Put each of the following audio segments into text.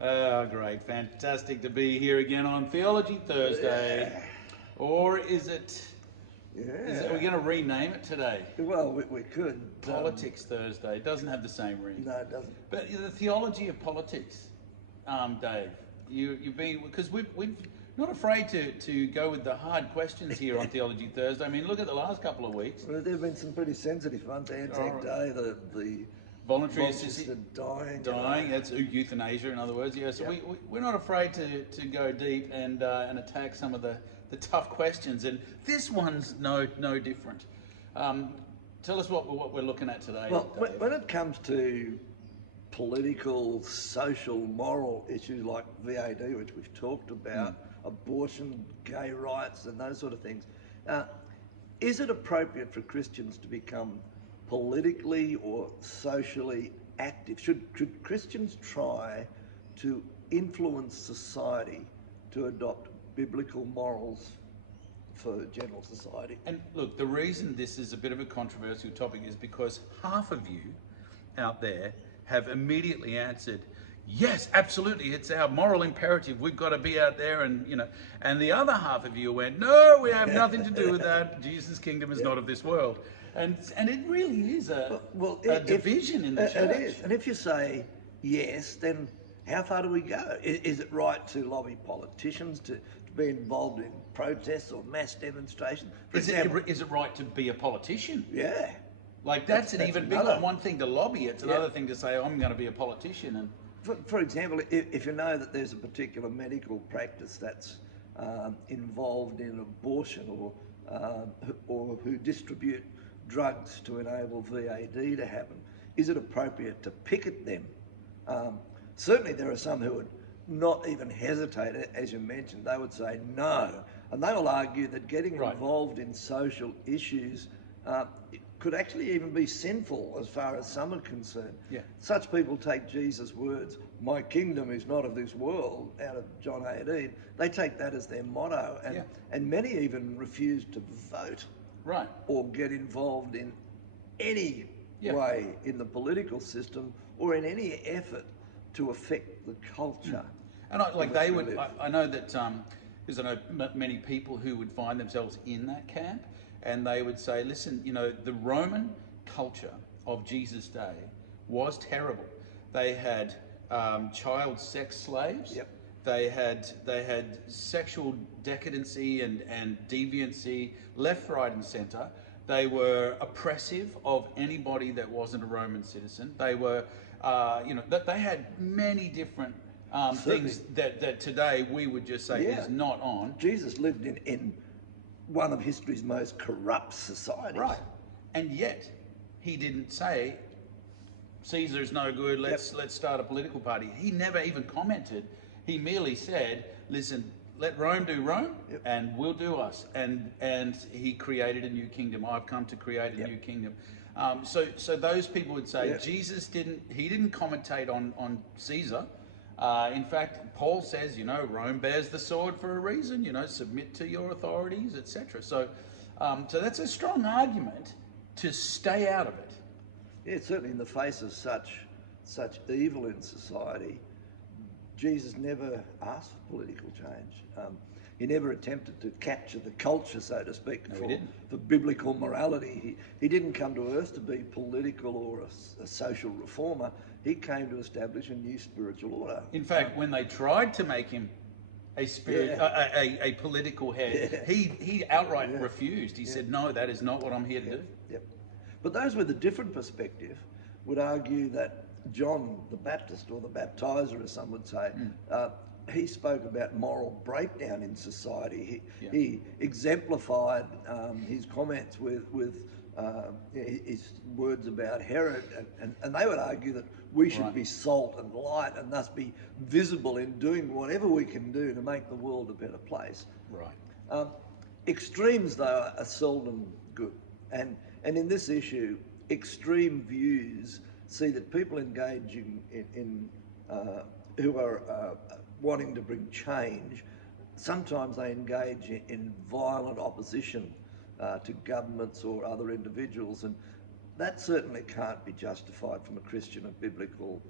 Oh, great. Fantastic to be here again on Theology Thursday. Or are we Yeah. going to rename it today? Well, we could. Politics Thursday. It doesn't have the same ring. No, it doesn't. But the theology of politics, Dave, you've been, because we've not afraid to go with the hard questions here on Theology Thursday. I mean, look at the last couple of weeks. Well, there have been some pretty sensitive ones. Anzac Day, the Voluntary Manchester dying, that's euthanasia in other words. Yeah, so Yep. we're not afraid to go deep and attack some of the tough questions, and this one's no different. Tell us what we're looking at today, Well, Dave. when it comes to political, social, moral issues like VAD, which we've talked about, abortion, gay rights, and those sort of things, uh, is it appropriate for Christians to become politically or socially active? Should Christians try to influence society to adopt biblical morals for general society? And look, the reason this is a bit of a controversial topic is because half of you out there have immediately answered, yes, absolutely, it's our moral imperative. We've got to be out there, and the other half of you went, no, we have nothing to do with that. Jesus' kingdom is not of this world. And it really is a division in the church. It is. And if you say yes, then how far do we go? Is it right to lobby politicians to be involved in protests or mass demonstrations? For example, Is it right to be a politician? yeah. Like that's an even bigger another one thing to lobby. It's another thing to say, I'm going to be a politician. And For example, if you know that there's a particular medical practice that's involved in abortion or who distribute drugs to enable VAD to happen, is it appropriate to picket them? Certainly there are some who would not even hesitate, as you mentioned, they would say no. And they will argue that getting involved in social issues could actually even be sinful as far as some are concerned. Yeah. Such people take Jesus' words, my kingdom is not of this world, out of John 18. They take that as their motto, and many even refuse to vote or get involved in any way in the political system or in any effort to affect the culture. And I know that because I know many people who would find themselves in that camp, and they would say, listen, the Roman culture of Jesus' day was terrible. They had child sex slaves. Yep. They had sexual decadency and deviancy left, right, and centre. They were oppressive of anybody that wasn't a Roman citizen. They were, they had many different things that today we would just say is not on. Jesus lived in one of history's most corrupt societies. Right. And yet, he didn't say, Caesar's no good, let's start a political party. He never even commented. He merely said, listen, let Rome do Rome, and we'll do us. And he created a new kingdom. I've come to create a new kingdom. So those people would say, Jesus didn't commentate on Caesar. In fact, Paul says, Rome bears the sword for a reason, submit to your authorities, etc. So that's a strong argument to stay out of it. Yeah, certainly in the face of such evil in society, Jesus never asked for political change. He never attempted to capture the culture, so to speak, for biblical morality. He didn't come to earth to be political or a social reformer. He came to establish a new spiritual order. In fact, when they tried to make him a political head, he outright refused. He said, no, that is not what I'm here to do. Yep. But those with a different perspective would argue that John the Baptist, or the baptizer as some would say, he spoke about moral breakdown in society. He exemplified his comments with his words about Herod, and they would argue that we should be salt and light and thus be visible in doing whatever we can do to make the world a better place. Right. Extremes, though, are seldom good. And in this issue, extreme views see that people engaging in who are wanting to bring change, sometimes they engage in violent opposition to governments or other individuals, and that certainly can't be justified from a Christian or biblical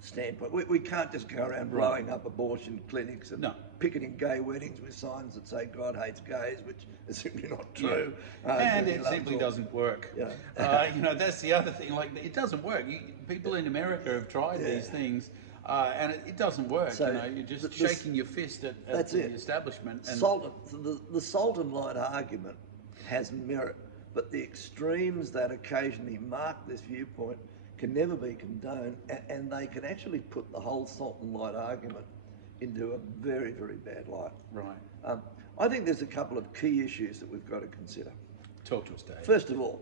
standpoint. We can't just go around blowing up abortion clinics and No. picketing gay weddings with signs that say God hates gays, which is simply not true. And He it loves simply all- doesn't work. Yeah. You know, that's the other thing. Like, it doesn't work. People in America have tried these things, and it doesn't work. So you know, you're just the- shaking your fist at that's the it. establishment. And The Sultan line argument has merit, but the extremes that occasionally mark this viewpoint can never be condoned, and they can actually put the whole Sultan line argument into a very, very bad light. right, I think there's a couple of key issues that we've got to consider. talk to us, Dave. First of all,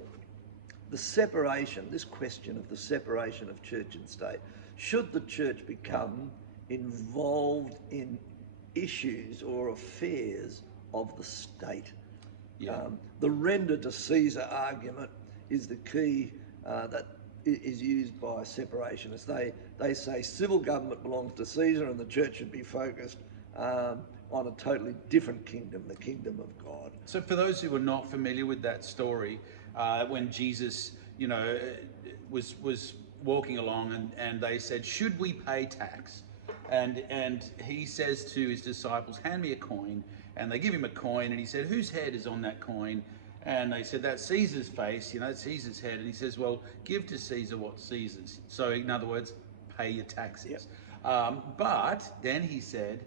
the separation, this question of the separation of church and state. Should the church become involved in issues or affairs of the state? Yeah. The render to Caesar argument is the key that is used by separationists. They say civil government belongs to Caesar and the church should be focused on a totally different kingdom, the kingdom of God. So, for those who are not familiar with that story, when Jesus, you know, was walking along, and they said, "Should we pay tax?" And he says to his disciples, "Hand me a coin." And they give him a coin, and he said, "Whose head is on that coin?" And they said, "That's Caesar's face, you know, it's Caesar's head." And he says, "Well, give to Caesar what's Caesar's." So, in other words, pay your taxes. But then he said,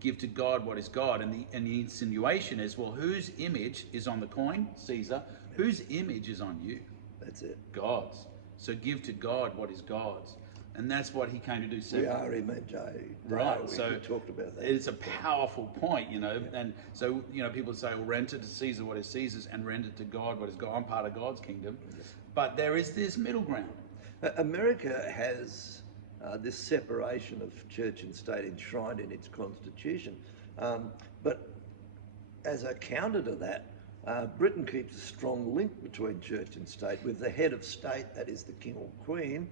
"Give to God what is God." And the insinuation is, well, whose image is on the coin? Caesar. Whose image is on you? That's it. God's. So give to God what is God's. And that's what he came to do. We are image. Right. We So talked about that. it's a powerful point, you know. And so, you know, people say, well, render to Caesar what is Caesar's and render to God what is God. I'm part of God's kingdom. But there is this middle ground. America has this separation of church and state enshrined in its constitution. But as a counter to that, Britain keeps a strong link between church and state, with the head of state, that is the king or queen,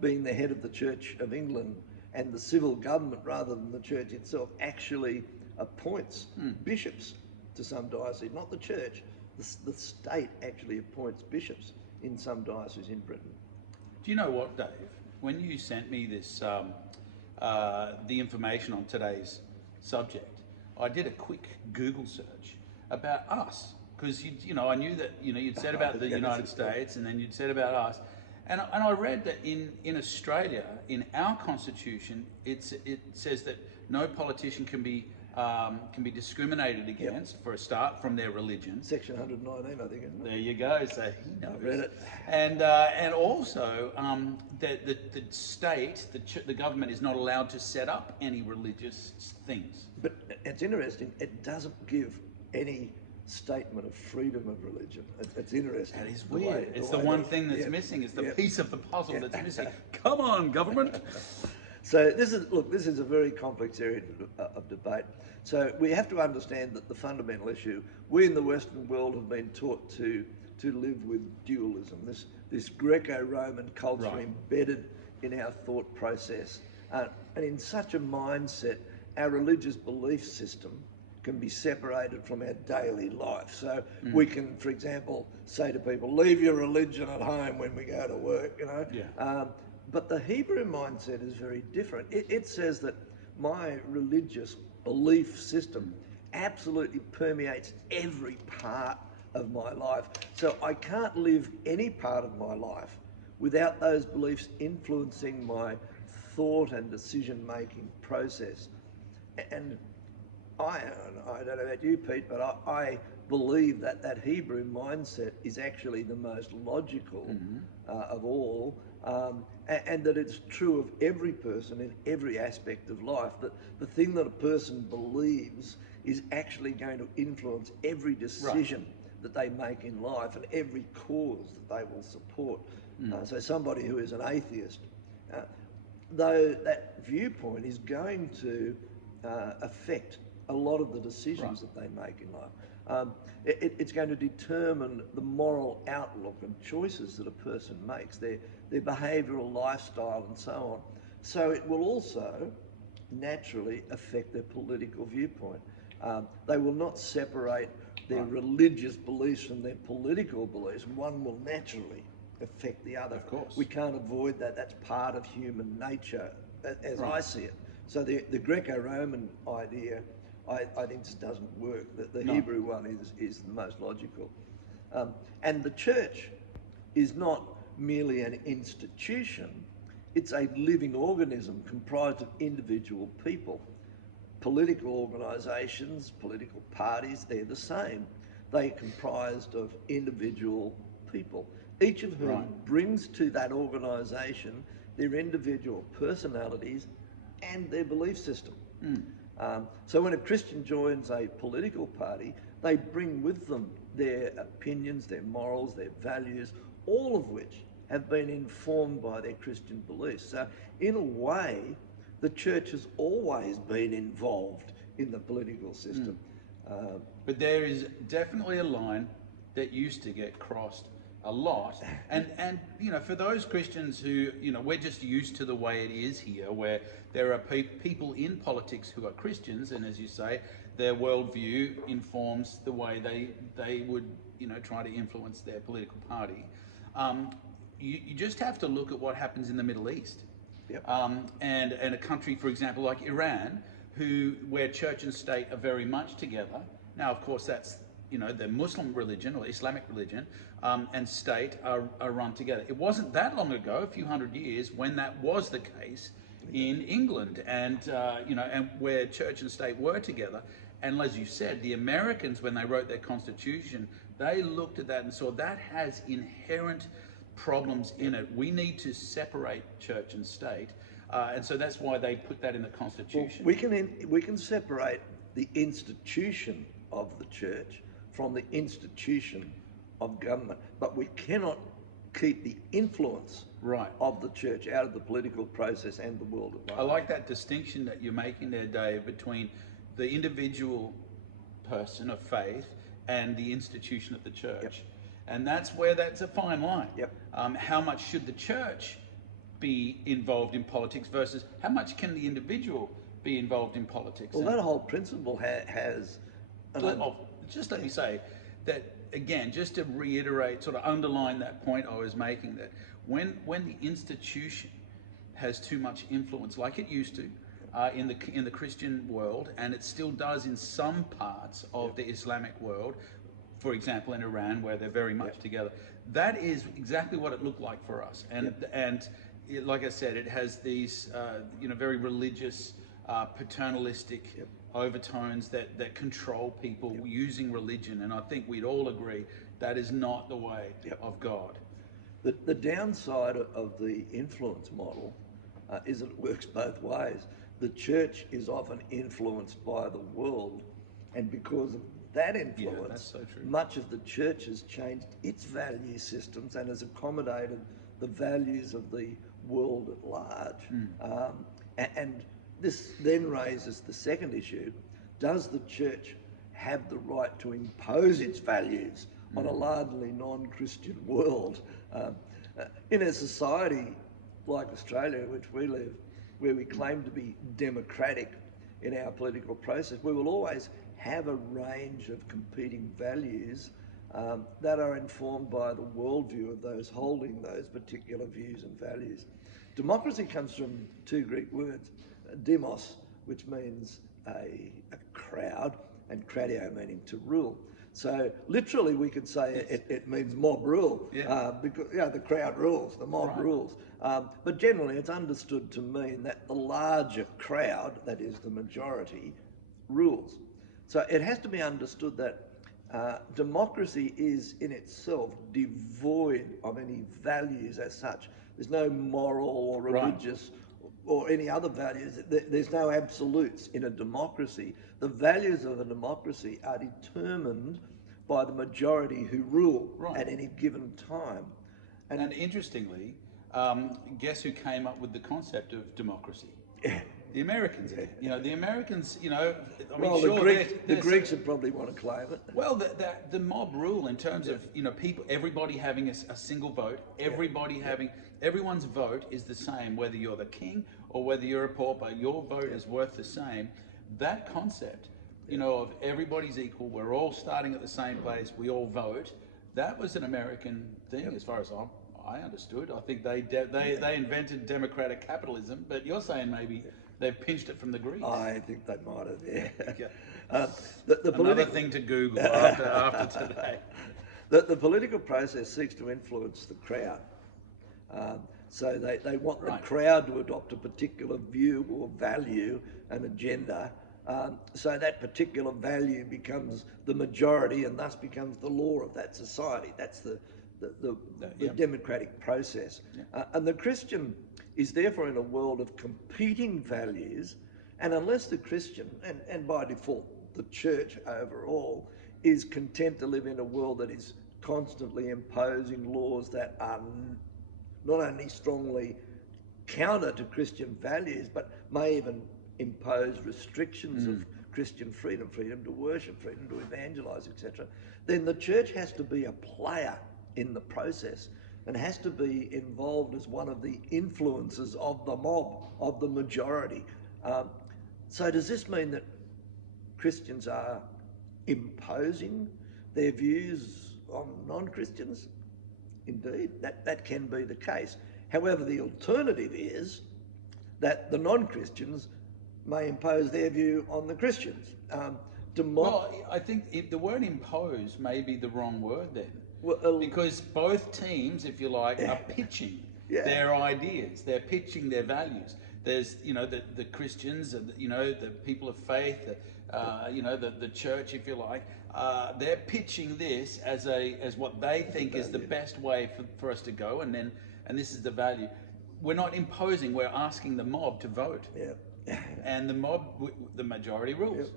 being the head of the Church of England, and the civil government, rather than the church itself, actually appoints bishops to some dioceses, not the church. The state actually appoints bishops in some dioceses in Britain. Do you know what, Dave? When you sent me this, the information on today's subject, I did a quick Google search about us, because you know, I knew that, you know, you'd said about the United States, and then you'd said about us, and I read that in Australia, in our constitution, it says that no politician can be discriminated against, for a start, from their religion. Section 119, I think, isn't it? There you go. So he knows. I read it. And also that the state, the government, is not allowed to set up any religious things. But it's interesting, it doesn't give any statement of freedom of religion. It's interesting. That is the way- weird. It's the way one they- thing that's missing. It's the piece of the puzzle that's missing. Come on, government. So this is a very complex area of debate. So we have to understand that the fundamental issue, we in the Western world have been taught to live with dualism, this Greco-Roman culture embedded in our thought process. And in such a mindset, our religious belief system can be separated from our daily life. So we can, for example, say to people, leave your religion at home when we go to work, you know. Yeah. But the Hebrew mindset is very different. It says that my religious belief system absolutely permeates every part of my life. So I can't live any part of my life without those beliefs influencing my thought and decision-making process. And I don't know about you, Pete, but I believe that Hebrew mindset is actually the most logical of all, and that it's true of every person in every aspect of life, that the thing that a person believes is actually going to influence every decision that they make in life and every cause that they will support. So somebody who is an atheist, though that viewpoint is going to affect a lot of the decisions that they make in life. It's going to determine the moral outlook and choices that a person makes, their behavioural lifestyle and so on. So it will also naturally affect their political viewpoint. They will not separate their religious beliefs from their political beliefs. One will naturally affect the other. Of course. We can't avoid that. That's part of human nature, as I Right. see it. So the Greco-Roman idea, I think just doesn't work. The No. Hebrew one is the most logical. And the church is not merely an institution, it's a living organism comprised of individual people. Political organisations, political parties, they're the same. They're comprised of individual people, each of whom Right. brings to that organisation their individual personalities and their belief system. So when a Christian joins a political party, they bring with them their opinions, their morals, their values, all of which have been informed by their Christian beliefs. So in a way, the church has always been involved in the political system. But there is definitely a line that used to get crossed a lot. And for those Christians who, we're just used to the way it is here, where there are people in politics who are Christians, and as you say, their worldview informs the way they would, try to influence their political party. You just have to look at what happens in the Middle East. Yep. And a country, for example, like Iran, where church and state are very much together. Now, of course, that's the Muslim religion or Islamic religion and state are run together. It wasn't that long ago, a few hundred years, when that was the case in England, and and where church and state were together. And as you said, the Americans, when they wrote their constitution, they looked at that and saw that has inherent problems in it. We need to separate church and state, and so that's why they put that in the constitution. Well, we can separate the institution of the church from the institution of government, but we cannot keep the influence Right. of the church out of the political process and the world at large. I like that distinction that you're making there, Dave, between the individual person of faith and the institution of the church. Yep. And that's a fine line. Yep. How much should the church be involved in politics versus how much can the individual be involved in politics? Well, that whole principle has... Just let me say that again, just to reiterate, sort of underline that point I was making, that when the institution has too much influence, like it used to in the Christian world, and it still does in some parts of the Islamic world, for example in Iran, where they're very much together, that is exactly what it looked like for us. And like I said, it has these very religious, paternalistic overtones that control people using religion, and I think we'd all agree that is not the way of God. The downside of the influence model is that it works both ways. The church is often influenced by the world, and because of that influence, that's so true. much of the church has changed its value systems and has accommodated the values of the world at large. And this then raises the second issue: does the church have the right to impose its values on a largely non-Christian world? In a society like Australia, in which we live, where we claim to be democratic in our political process, we will always have a range of competing values that are informed by the worldview of those holding those particular views and values. Democracy comes from two Greek words, demos, which means a crowd, and kratio meaning to rule. So literally we could say it means mob rule, because the crowd rules, the mob rules. But generally it's understood to mean that the larger crowd, that is the majority, rules. So it has to be understood that democracy is in itself devoid of any values as such. There's no moral or religious or any other values. There's no absolutes in a democracy. The values of a democracy are determined by the majority who rule at any given time. And interestingly, guess who came up with the concept of democracy? The Americans. The Americans, the Greeks would probably want to claim it. Well, the mob rule in terms of, people, everybody having a single vote, everyone's vote is the same, whether you're the king or whether you're a pauper, your vote is worth the same. That concept, of everybody's equal, we're all starting at the same place, we all vote, that was an American thing as far as I understood. I think they invented democratic capitalism, but you're saying maybe they've pinched it from the Greeks. I think they might have, yeah. Yeah. The Another thing to Google after today. The political process seeks to influence the crowd. So they want Right. the crowd to adopt a particular view or value, an agenda. So that particular value becomes the majority and thus becomes the law of that society. That's the democratic process. And the Christian is therefore in a world of competing values, and unless the Christian, and by default the church overall, is content to live in a world that is constantly imposing laws that are not only strongly counter to Christian values, but may even impose restrictions of Christian freedom to worship, freedom to evangelise, etc., then the church has to be a player in the process and has to be involved as one of the influences of the mob, of the majority. So does this mean that Christians are imposing their views on non-Christians? Indeed, that can be the case. However, the alternative is that the non-Christians may impose their view on the Christians. Well, I think the word impose may be the wrong word then. Because both teams, if you like, are pitching their ideas. They're pitching their values. There's, the Christians, the people of faith, the church, if you like. They're pitching this as what they think is the best way for us to go, and this is the value. We're not imposing. We're asking the mob to vote. Yeah. And the mob, the majority rules.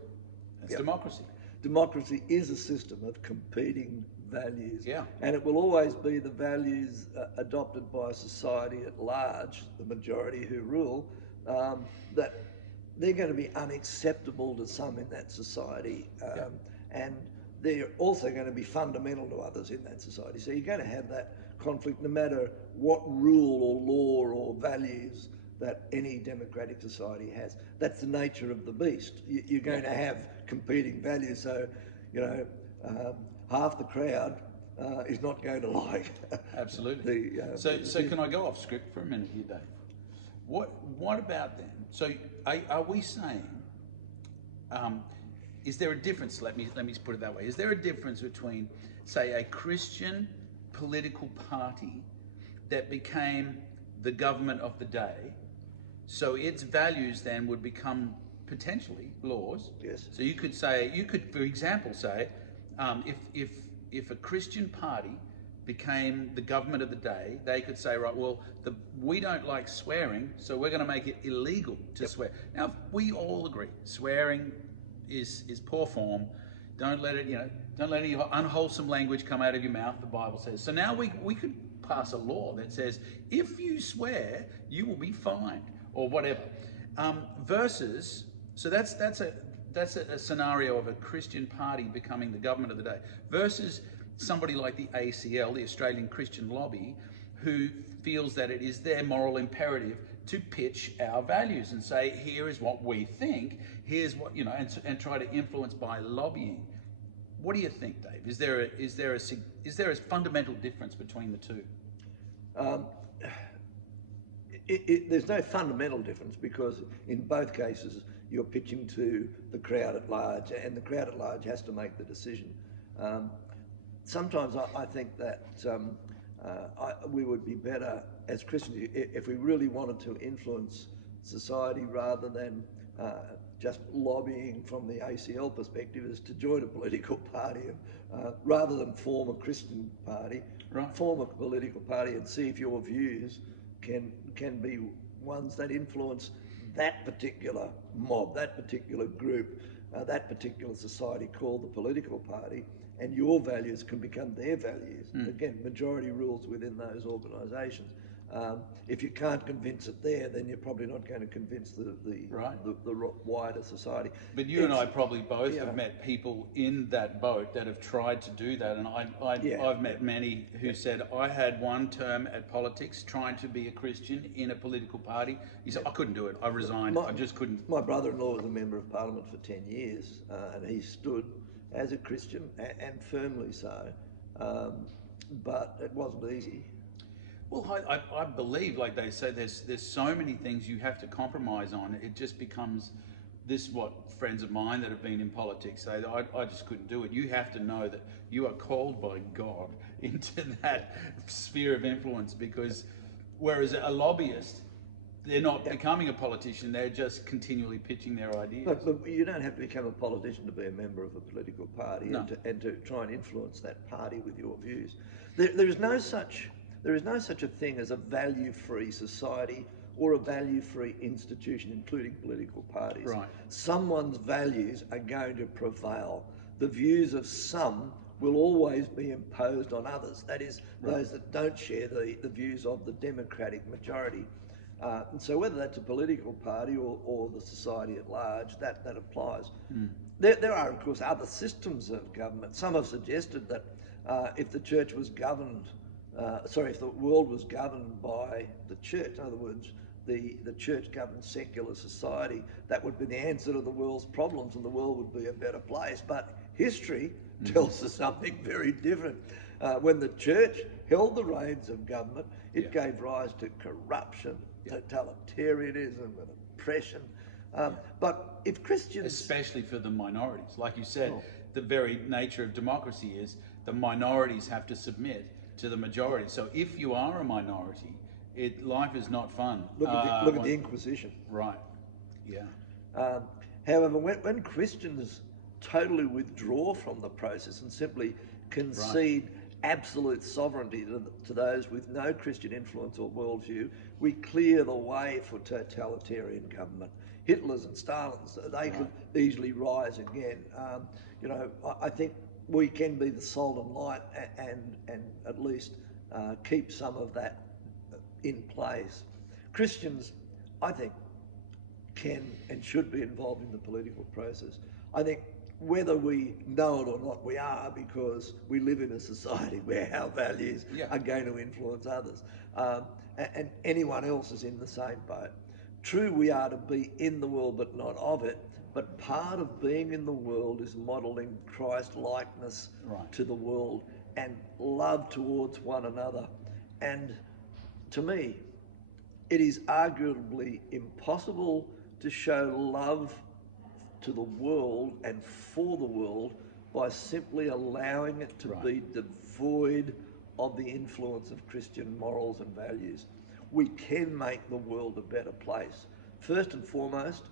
It's democracy. Democracy is a system of competing values. Yeah. And it will always be the values adopted by society at large, the majority who rule, that they're going to be unacceptable to some in that society. And they're also going to be fundamental to others in that society. So you're going to have that conflict no matter what rule or law or values that any democratic society has. That's the nature of the beast. You're going to have competing values. So, half the crowd is not going to like. Absolutely. So can I go off script for a minute here, Dave? What about them? So are we saying? Is there a difference? Let me put it that way. Is there a difference between, say, a Christian political party that became the government of the day, so its values then would become potentially laws? Yes. So you could, for example, say, if a Christian party became the government of the day, they could say, right, well, we don't like swearing, so we're going to make it illegal to swear. Now, we all agree, swearing is poor form. Don't let any unwholesome language come out of your mouth, the Bible says. So now we could pass a law that says, if you swear, you will be fined, or whatever. So that's a scenario of a Christian party becoming the government of the day, versus somebody like the ACL, the Australian Christian Lobby, who feels that it is their moral imperative to pitch our values and say, here is what we think, here's what, and try to influence by lobbying. What do you think, Dave? Is there a fundamental difference between the two? There's no fundamental difference, because in both cases you're pitching to the crowd at large, and the crowd at large has to make the decision. Sometimes I think that we would be better as Christians if we really wanted to influence society, rather than just lobbying from the ACL perspective, is to join a political party, and rather than form a Christian party, form a political party and see if your views can be ones that influence that particular mob, that particular group, that particular society called the political party, and your values can become their values. Again, majority rules within those organisations. If you can't convince it there, then you're probably not going to convince the wider society. But you and I probably both have met people in that boat that have tried to do that, and I've met many who said, I had one term at politics trying to be a Christian in a political party. He said, I couldn't do it. I resigned. I just couldn't. My brother-in-law was a member of Parliament for 10 years, and he stood as a Christian, and firmly so, but it wasn't easy. Well, I believe, like they say, there's so many things you have to compromise on. It just becomes this, what friends of mine that have been in politics say, I just couldn't do it. You have to know that you are called by God into that sphere of influence, because whereas a lobbyist, they're not becoming a politician, they're just continually pitching their ideas. But you don't have to become a politician to be a member of a political party No. and to try and influence that party with your views. There is no such a thing as a value-free society or a value-free institution, including political parties. Right. Someone's values are going to prevail. The views of some will always be imposed on others. That is, those that don't share the views of the democratic majority. And so whether that's a political party or the society at large, that applies. There are, of course, other systems of government. Some have suggested that if the church was governed, if the world was governed by the church, in other words, the church governed secular society, that would be the answer to the world's problems and the world would be a better place. But history tells us something very different. When the church held the reins of government, it gave rise to corruption, totalitarianism and oppression. But if Christians... Especially for the minorities. Like you said, the very nature of democracy is the minorities have to submit to the majority. So if you are a minority, life is not fun. Look at the Inquisition. Right, yeah. However, when Christians totally withdraw from the process and simply concede absolute sovereignty to those with no Christian influence or worldview, we clear the way for totalitarian government. Hitler's and Stalin's, they could easily rise again. I think we can be the salt and light and at least keep some of that in place. Christians, I think, can and should be involved in the political process. I think whether we know it or not, we are, because we live in a society where our values are going to influence others. And anyone else is in the same boat. True, we are to be in the world but not of it, but part of being in the world is modelling Christ-likeness to the world and love towards one another. And to me, it is arguably impossible to show love to the world and for the world by simply allowing it to be devoid of the influence of Christian morals and values. We can make the world a better place. First and foremost,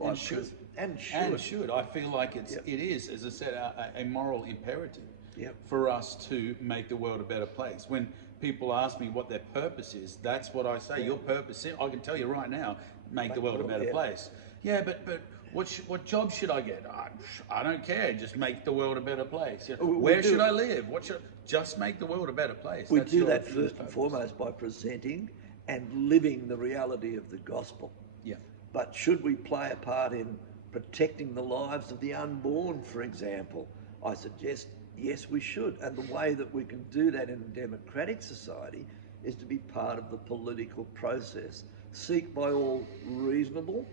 And should. I feel like it is, as I said, a moral imperative for us to make the world a better place. When people ask me what their purpose is, that's what I say. Your purpose, I can tell you right now, make the world a better place. Yeah, but what job should I get? I don't care. Just make the world a better place. Where should I live? Just make the world a better place. We do that first and foremost by presenting and living the reality of the gospel. Yeah. But should we play a part in protecting the lives of the unborn, for example? I suggest yes, we should. And the way that we can do that in a democratic society is to be part of the political process. Seek by all reasonable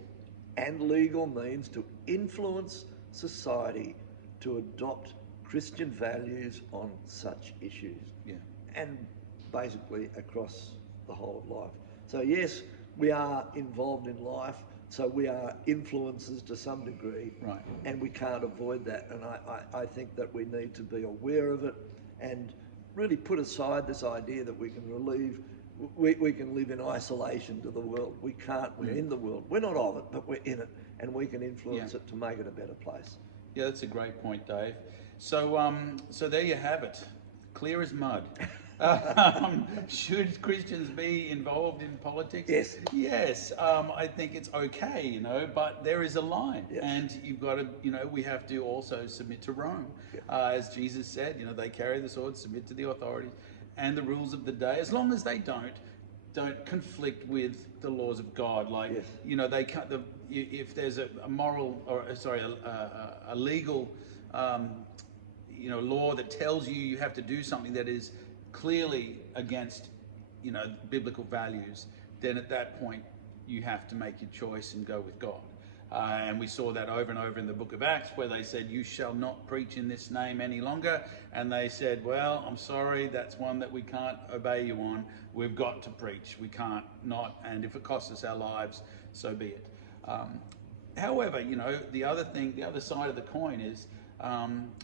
and legal means to influence society to adopt Christian values on such issues. Yeah. And basically across the whole of life. So yes, we are involved in life, so we are influencers to some degree, and we can't avoid that. And I think that we need to be aware of it and really put aside this idea that we can we can live in isolation to the world. We can't. We're in the world. We're not of it, but we're in it, and we can influence it to make it a better place. Yeah, that's a great point, Dave. So, so there you have it, clear as mud. Should Christians be involved in politics? Yes. Yes, I think it's okay, but there is a line, and you've got to, we have to also submit to Rome. As Jesus said, they carry the sword, submit to the authorities and the rules of the day, as long as they don't conflict with the laws of God. Like, they can't. If there's a moral, or a legal, law that tells you have to do something that is clearly against, biblical values, then at that point you have to make your choice and go with God. And we saw that over and over in the book of Acts, where they said, you shall not preach in this name any longer. And they said, well, I'm sorry, that's one that we can't obey you on. We've got to preach. We can't not. And if it costs us our lives, so be it. However, you know, the other side of the coin is,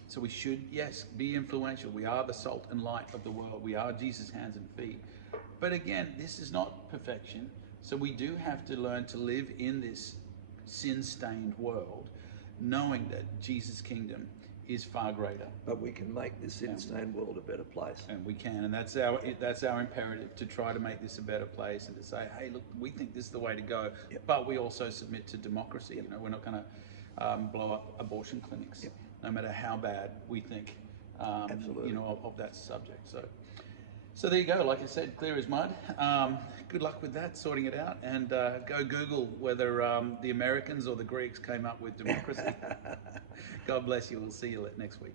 so we should, yes, be influential. We are the salt and light of the world. We are Jesus' hands and feet. But again, this is not perfection. So we do have to learn to live in this sin-stained world, knowing that Jesus' kingdom is far greater. But we can make this sin-stained world a better place. And we can, and that's our imperative, to try to make this a better place and to say, hey, look, we think this is the way to go. Yep. But we also submit to democracy. You know, we're not going to blow up abortion clinics, Yep. no matter how bad we think, Absolutely. you know, of that subject. So there you go. Like I said, clear as mud. Good luck with that, sorting it out, and go Google whether the Americans or the Greeks came up with democracy. God bless you. We'll see you next week.